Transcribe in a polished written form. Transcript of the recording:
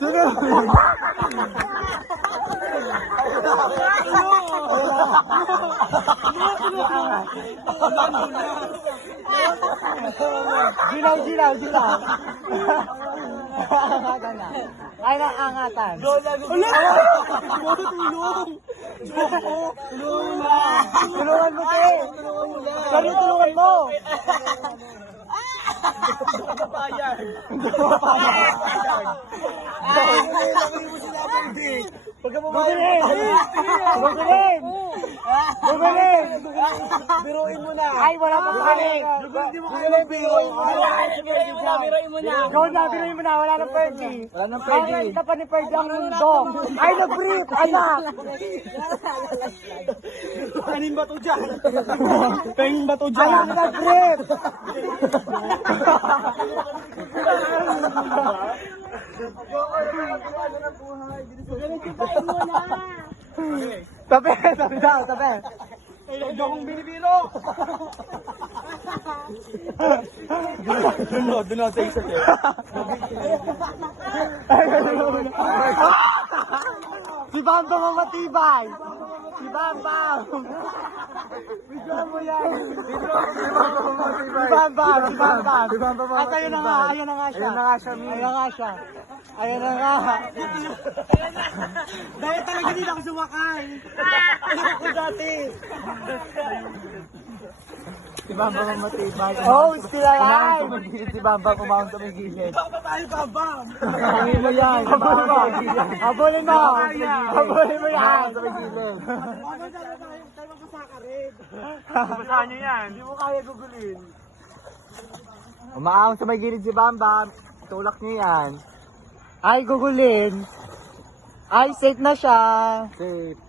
Sino? Gilaw. Ay, nakangatan. Tulungan mo, te. Tulungan mo. Gugulim! Biruin mo na! Ay, wala pa paling! Biruin mo na! Biruin mo na! Wala nang Fergie! Wala nang Fergie! Ay, pa ni Fergie ang mundo! Ay, nag-brief! Anak! Kanin ba to dyan? Pengin ba to dyan? Anak, nag-brief! Tabi daw. Huwag akong binibiro. Doon sa isa. Si Bamba mamatibay. Si Bamba. Bigyan mo yan. Si Bamba. At ayun na nga siya. Ayun na nga. Dahil talaga hindi ako sumakay. Ako dati. Si Bamba mamatibay. Oh, still alive. Si Bamba kumahon sa may gilid. Baba tayo, Bamba. Habulin mo yan. Habulin mo yan. Sa may gilid. Tayo magpasaka rin. Basahan nyo yan. Hindi mo kaya gugulin. Umaahon sa may gilid si Bamba. Tulak nyo yan. Ay, gugulin. Ay, safe na siya. Safe.